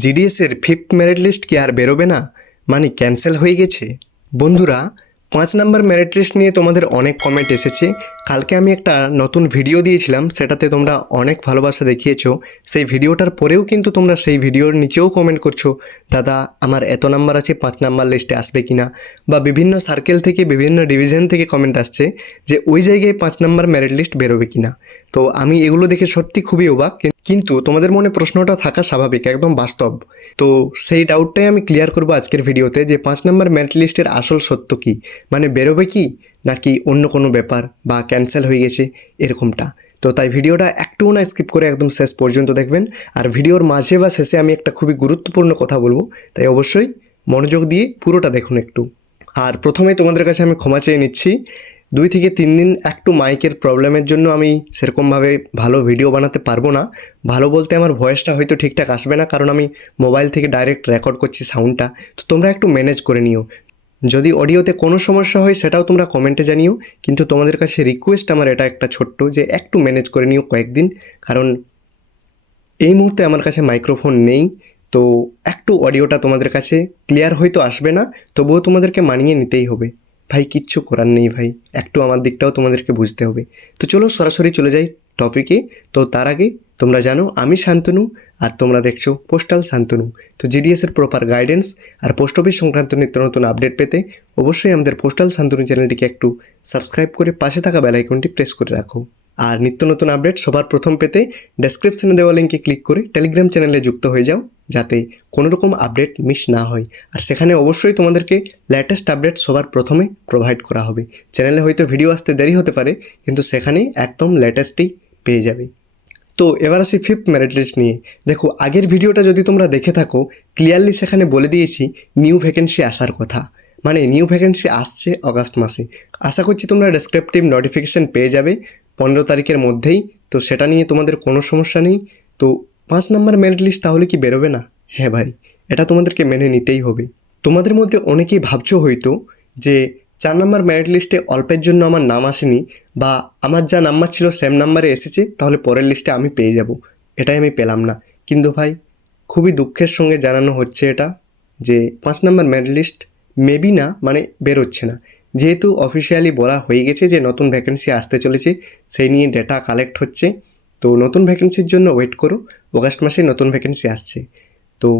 জিডিএসের fifth merit list কি আর বেরোবে না? মানে ক্যান্সেল হয়ে গেছে? বন্ধুরা, 5 নাম্বার মেরিট লিস্ট নিয়ে তোমাদের অনেক কমেন্ট এসেছে। কালকে আমি একটা নতুন ভিডিও দিয়েছিলাম, সেটাতে তোমরা অনেক ভালোবাসা দেখিয়েছো। সেই ভিডিওটার পরেও কিন্তু তোমরা সেই ভিডিওর নিচেও কমেন্ট করছো, দাদা আমার এত নাম্বার আছে, 5 নাম্বার লিস্টে আসবে কিনা। বা বিভিন্ন সার্কেল থেকে, বিভিন্ন ডিভিশন থেকে কমেন্ট আসছে যে ওই জায়গায় 5 নাম্বার মেরিট লিস্ট বেরোবে কিনা। তো আমি এগুলো দেখে সত্যি খুবই অবাক, কিন্তু তোমাদের মনে প্রশ্নটা থাকা স্বাভাবিক, একদম বাস্তব। তো সেই ডাউটটাই আমি ক্লিয়ার করবো আজকের ভিডিওতে, যে 5 নাম্বার মেরিট লিস্টের আসল সত্য কী, মানে বেরোবে কি নাকি অন্য কোনো ব্যাপার বা ক্যান্সেল হয়ে গেছে এরকমটা। তো তাই ভিডিওটা একটুও না স্কিপ করে একদম শেষ পর্যন্ত দেখবেন। আর ভিডিওর মাঝে বা শেষে আমি একটা খুবই গুরুত্বপূর্ণ কথা বলবো, তাই অবশ্যই মনোযোগ দিয়ে পুরোটা দেখুন একটু। আর প্রথমে তোমাদের কাছে আমি ক্ষমা চেয়ে নিচ্ছি, 2 থেকে 3 দিন একটু মাইকের প্রবলেমের জন্য আমি সেরকমভাবে ভালো ভিডিও বানাতে পারবো না। ভালো বলতে আমার ভয়েসটা হয়তো ঠিকঠাক আসবে না, কারণ আমি মোবাইল থেকে ডাইরেক্ট রেকর্ড করছি সাউন্ডটা। তো তোমরা একটু ম্যানেজ করে নিও। যদি অডিওতে কোনো সমস্যা হয় সেটাও তোমরা কমেন্টে জানিও, কিন্তু তোমাদের কাছে রিকোয়েস্ট আমার এটা একটা ছোট্ট, যে একটু ম্যানেজ করে নিও কয়েকদিন। কারণ এই মুহূর্তে আমার কাছে মাইক্রোফোন নেই, তো একটু অডিওটা তোমাদের কাছে ক্লিয়ার হয়তো আসবে না, তবুও তোমাদেরকে মানিয়ে নিতেই হবে। ভাই কিচ্ছু করার নেই ভাই, একটু আমার দিকটাও তোমাদেরকে বুঝতে হবে। তো চলো সরাসরি চলে যাই টপিকে। তো তার আগে তোমরা জানো আমি শান্তনু, আর তোমরা দেখছো পোস্টাল শান্তনু। তো জিডিএসের প্রপার গাইডেন্স আর পোস্ট অফিস সংক্রান্ত নিত্য নতুন আপডেট পেতে অবশ্যই আমাদের পোস্টাল শান্তনু চ্যানেলটিকে একটু সাবস্ক্রাইব করে পাশে থাকা বেল আইকনটি প্রেস করে রাখো। আর নিত্য নতুন আপডেট সবার প্রথম পেতে ডেসক্রিপশনে দেওয়া লিঙ্কে ক্লিক করে টেলিগ্রাম চ্যানেলে যুক্ত হয়ে যাও, যাতে কোনো রকম আপডেট মিস না হয়। আর সেখানে অবশ্যই তোমাদেরকে লেটেস্ট আপডেট সবার প্রথমে প্রোভাইড করা হবে। চ্যানেলে হয়তো ভিডিও আসতে দেরি হতে পারে, কিন্তু সেখানে একদম লেটেস্টই পেয়ে যাবে। তো এবার আসি ফিফথ মেরিট লিস্ট নিয়ে। দেখো, আগের ভিডিওটা যদি তোমরা দেখে থাকো, ক্লিয়ারলি সেখানে বলে দিয়েছি নিউ ভ্যাকেন্সি আসার কথা। মানে নিউ ভ্যাকেন্সি আসছে অগাস্ট মাসে। আশা করছি তোমরা ডেসক্রিপটিভ নোটিফিকেশান পেয়ে যাবে 15 তারিখের মধ্যেই। তো সেটা নিয়ে তোমাদের কোনো সমস্যা নেই। তো 5 নাম্বার মেরিট লিস্ট তাহলে কি বেরোবে না? হ্যাঁ ভাই, এটা তোমাদেরকে মেনে নিতেই হবে। তোমাদের মধ্যে অনেকেই ভাবছো হয়তো যে 4 নাম্বার মেরিট লিস্টে অল্পের জন্য আমার নাম আসেনি, বা আমার যা নাম্বার ছিল সেম নাম্বারে এসেছে, তাহলে পরের লিস্টে আমি পেয়ে যাব। এটাই আমি পেলাম না। কিন্তু ভাই, খুবই দুঃখের সঙ্গে জানানো হচ্ছে এটা, যে 5 নাম্বার মেরিট লিস্ট মেবি না, মানে বেরোচ্ছে না। যেহেতু অফিসিয়ালি বলা হয়ে গেছে যে নতুন ভ্যাকেন্সি আসতে চলেছে, সেই নিয়ে ডেটা কালেক্ট হচ্ছে। তো নতুন ভ্যাকেন্সির জন্য ওয়েট করো, অগাস্ট মাসে নতুন ভ্যাকেন্সি আসছে। তো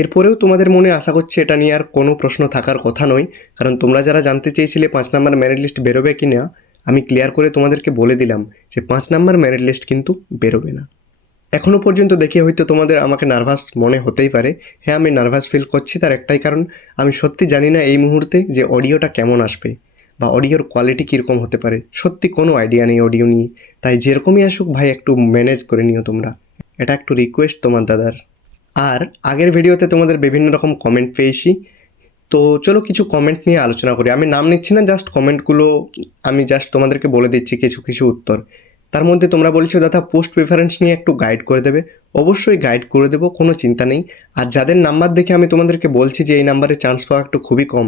এরপরেও তোমাদের মনে আশা করছি এটা নিয়ে আর কোনো প্রশ্ন থাকার কথা নয়, কারণ তোমরা যারা জানতে চেয়েছিলে 5 নাম্বার মেরিট লিস্ট বেরোবে কি না, আমি ক্লিয়ার করে তোমাদেরকে বলে দিলাম যে 5 নাম্বার মেরিট লিস্ট কিন্তু বেরোবে না। এখনও পর্যন্ত দেখে হয়তো তোমাদের আমাকে নার্ভাস মনে হতেই পারে। হ্যাঁ, আমি নার্ভাস ফিল করছি, তার একটাই কারণ, আমি সত্যি জানি না এই মুহূর্তে যে অডিওটা কেমন আসবে বা অডিওর কোয়ালিটি কীরকম হতে পারে। সত্যি কোনো আইডিয়া নেই অডিও নিয়ে। তাই যেরকমই আসুক ভাই, একটু ম্যানেজ করে নিও তোমরা। এটা একটু রিকোয়েস্ট তোমার দাদার। আর আগের ভিডিওতে তোমাদের বিভিন্ন রকম কমেন্ট পেয়েছি। তো চলো কিছু কমেন্ট নিয়ে আলোচনা করি। আমি নাম নিচ্ছি না, জাস্ট কমেন্টগুলো আমি জাস্ট তোমাদেরকে বলে দিচ্ছি কিছু কিছু উত্তর। তার মধ্যে তোমরা বলছো দাদা পোস্ট প্রেফারেন্স নিয়ে একটু গাইড করে দেবে। অবশ্যই গাইড করে দেবো, কোনো চিন্তা নেই। আর যাদের নাম্বার দেখে আমি তোমাদেরকে বলছি যে এই নাম্বারে চান্স পাওয়া একটু খুবই কম,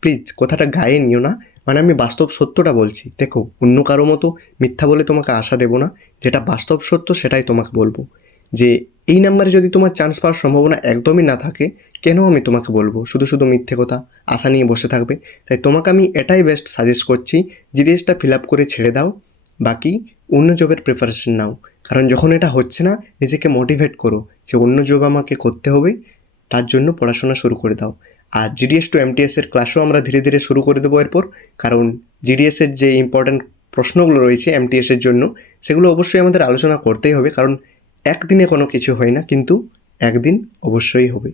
প্লিজ কথাটা গায়ে নিও না। মানে আমি বাস্তব সত্যটা বলছি। দেখো, অন্য কারো মতো মিথ্যা বলে তোমাকে আশা দেবো না। যেটা বাস্তব সত্য সেটাই তোমাকে বলবো, যে এই নাম্বারে যদি তোমার চান্স পাওয়ার সম্ভাবনা একদমই না থাকে, কেন আমি তোমাকে বলবো শুধু শুধু মিথ্যে কথা আশা নিয়ে বসে থাকবে? তাই তোমাকে আমি এটাই বেস্ট সাজেস্ট করছি, জিডিএসটা ফিল আপ করে ছেড়ে দাও, বাকি অন্য জবের প্রিপারেশন নাও। কারণ যখন এটা হচ্ছে না, নিজেকে মোটিভেট করো যে অন্য জব আমাকে করতে হবে, তার জন্য পড়াশোনা শুরু করে দাও। আর জিডিএস টু এমটিএসের ক্লাসও আমরা ধীরে ধীরে শুরু করে দেবো এরপর, কারণ জিডিএসের যে ইম্পর্ট্যান্ট প্রশ্নগুলো রয়েছে এমটিএসের জন্য, সেগুলো অবশ্যই আমাদের আলোচনা করতেই হবে। কারণ একদিনে কোনো কিছু হয় না, কিন্তু একদিন অবশ্যই হবে।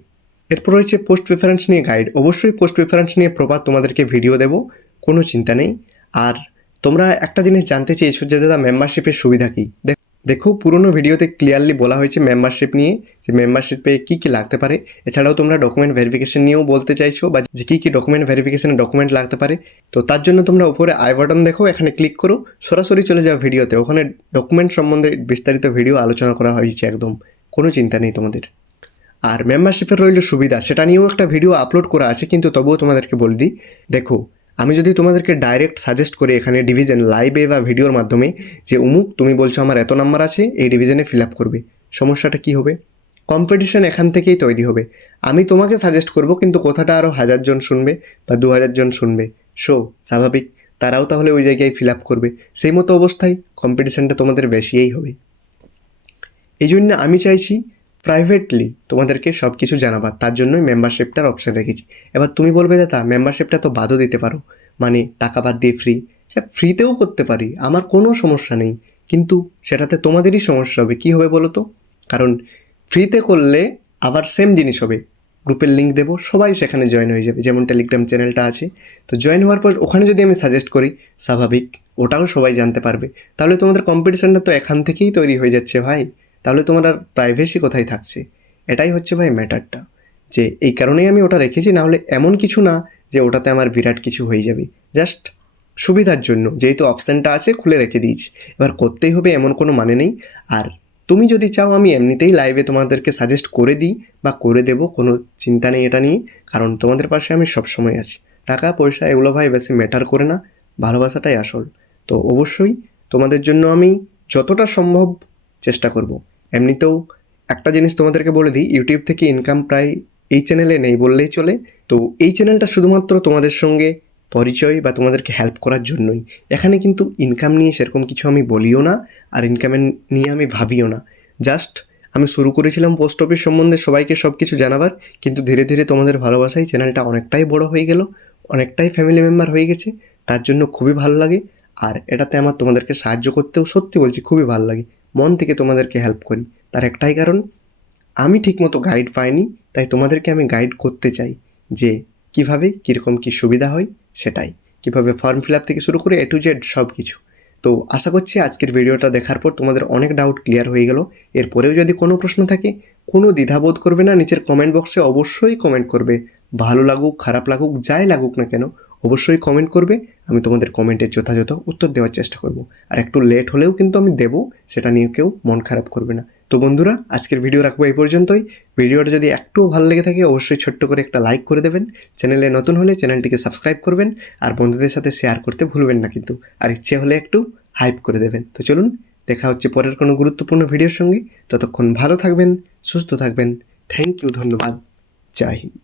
এরপর রয়েছে পোস্ট প্রেফারেন্স নিয়ে গাইড। অবশ্যই পোস্ট প্রেফারেন্স নিয়ে প্রপার তোমাদেরকে ভিডিও দেবো, কোনো চিন্তা নেই। আর তোমরা একটা জিনিস জানতে চেয়েছো যে দাদা মেম্বারশিপের সুবিধা কী। দেখো, পুরনো ভিডিওতে ক্লিয়ারলি বলা হয়েছে মেম্বারশিপ নিয়ে, যে মেম্বারশিপে কী কী লাগতে পারে। এছাড়াও তোমরা ডকুমেন্ট ভেরিফিকেশন নিয়েও বলতে চাইছো, বা যে কী কী ডকুমেন্ট ভেরিফিকেশনের ডকুমেন্ট লাগতে পারে। তো তার জন্য তোমরা উপরে আই বাটন দেখো, এখানে ক্লিক করো, সরাসরি চলে যাও ভিডিওতে। ওখানে ডকুমেন্ট সম্বন্ধে বিস্তারিত ভিডিও আলোচনা করা হয়েছে একদম, কোনো চিন্তা নেই তোমাদের। আর মেম্বারশিপের রইল সুবিধা, সেটা নিয়েও একটা ভিডিও আপলোড করা আছে, কিন্তু তবুও তোমাদেরকে বলে দিই। দেখো, আমি যদি তোমাদেরকে ডাইরেক্ট সাজেস্ট করি এখানে ডিভিশন লাইভে বা ভিডিওর মাধ্যমে, যে তুমি বলছো আমার এত নাম্বার আছে, এই ডিভিশনে ফিল আপ করবে, সমস্যাটা কী হবে? কম্পিটিশন এখান থেকেই তৈরি হবে। আমি তোমাকে সাজেস্ট করব, কিন্তু কথাটা আরও 1000 জন শুনবে বা 2000 জন শুনবে, সো স্বাভাবিক তারাও তাহলে ওই জায়গায় ফিল আপ করবে। সেই মতো অবস্থায় কম্পিটিশানটা তোমাদের বেশিই হবে। এই জন্য আমি চাইছি প্রাইভেটলি তোমাদেরকে সব কিছু জানাবার, তার জন্যই মেম্বারশিপটার অপশান রেখেছি। এবার তুমি বলবে দাদা মেম্বারশিপটা তো বাদও দিতে পারো, মানে টাকা বাদ দিয়ে ফ্রি। হ্যাঁ, ফ্রিতেও করতে পারি, আমার কোনো সমস্যা নেই, কিন্তু সেটাতে তোমাদেরই সমস্যা হবে। কী হবে বলো তো? কারণ ফ্রিতে করলে আবার সেম জিনিস হবে, গ্রুপের লিঙ্ক দেবো, সবাই সেখানে জয়েন হয়ে যাবে, যেমন টেলিগ্রাম চ্যানেলটা আছে। তো জয়েন হওয়ার পর ওখানে যদি আমি সাজেস্ট করি, স্বাভাবিক ওটাও সবাই জানতে পারবে। তাহলে তোমাদের কম্পিটিশানটা তো এখান থেকেই তৈরি হয়ে যাচ্ছে ভাই। তাহলে তোমার আর প্রাইভেসি কোথায় থাকছে? এটাই হচ্ছে ভাই ম্যাটারটা, যে এই কারণেই আমি ওটা রেখেছি। না হলে এমন কিছু না যে ওটাতে আমার বিরাট কিছু হয়ে যাবে, জাস্ট সুবিধার জন্য যেহেতু অপশানটা আছে খুলে রেখে দিয়েছি। এবার করতেই হবে এমন কোনো মানে নেই। আর তুমি যদি চাও আমি এমনিতেই লাইভে তোমাদেরকে সাজেস্ট করে দিই বা করে দেবো, কোনো চিন্তা নেই এটা নিয়ে, কারণ তোমাদের পাশে আমি সবসময় আছি। টাকা পয়সা এগুলো ভাই বেশি ম্যাটার করে না, ভালোবাসাটাই আসল। তো অবশ্যই তোমাদের জন্য আমি যতটা সম্ভব চেষ্টা করব। এমনিতেও একটা জিনিস তোমাদেরকে বলে দিই, ইউটিউব থেকে ইনকাম প্রায় এই চ্যানেলে নেই বললেই চলে। তো এই চ্যানেলটা শুধুমাত্র তোমাদের সঙ্গে পরিচয় বা তোমাদেরকে হেল্প করার জন্যই। এখানে কিন্তু ইনকাম নিয়ে সেরকম কিছু আমি বলিও না, আর ইনকামের নিয়ে আমি ভাবিও না। জাস্ট আমি শুরু করেছিলাম পোস্ট অফিস সম্বন্ধে সবাইকে সব কিছু জানাবার, কিন্তু ধীরে ধীরে তোমাদের ভালোবাসায় চ্যানেলটা অনেকটাই বড় হয়ে গেল, অনেকটাই ফ্যামিলি মেম্বার হয়ে গেছে। তার জন্য খুবই ভালো লাগে, আর এটাতে আমার তোমাদেরকে সাহায্য করতেও সত্যি বলছি খুবই ভালো লাগে। মন থেকে তোমাদেরকে হেল্প করি, তার একটাই কারণ আমি ঠিকমতো গাইড পাইনি, তাই তোমাদেরকে আমি গাইড করতে চাই যে কীভাবে কীরকম কী সুবিধা হয়, সেটাই কীভাবে ফর্ম ফিল আপ থেকে শুরু করে A to Z সব কিছু। তো আশা করছি আজকের ভিডিওটা দেখার পর তোমাদের অনেক ডাউট ক্লিয়ার হয়ে গেল। এরপরেও যদি কোনো প্রশ্ন থাকে, কোনো দ্বিধাবোধ করবে না, নিচের কমেন্ট বক্সে অবশ্যই কমেন্ট করবে। ভালো লাগুক খারাপ লাগুক যাই লাগুক না কেন, অবশ্যই কমেন্ট করবে। আমি তোমাদের কমেন্টের যথাযথ উত্তর দেওয়ার চেষ্টা করব, আর একটু লেট হলেও কিন্তু আমি দেবো, সেটা নিয়ে কেউ মন খারাপ করবে না। তো বন্ধুরা আজকের ভিডিও রাখবো এই পর্যন্তই। ভিডিওটা যদি একটুও ভালো লেগে থাকে অবশ্যই ছোট্ট করে একটা লাইক করে দেবেন। চ্যানেলে নতুন হলে চ্যানেলটিকে সাবস্ক্রাইব করবেন, আর বন্ধুদের সাথে শেয়ার করতে ভুলবেন না কিন্তু। আর ইচ্ছে হলে একটু হাইপ করে দেবেন। তো চলুন, দেখা হচ্ছে পরের কোনো গুরুত্বপূর্ণ ভিডিওর সঙ্গে। ততক্ষণ ভালো থাকবেন, সুস্থ থাকবেন। থ্যাংক ইউ, ধন্যবাদ, জয় হিন্দ।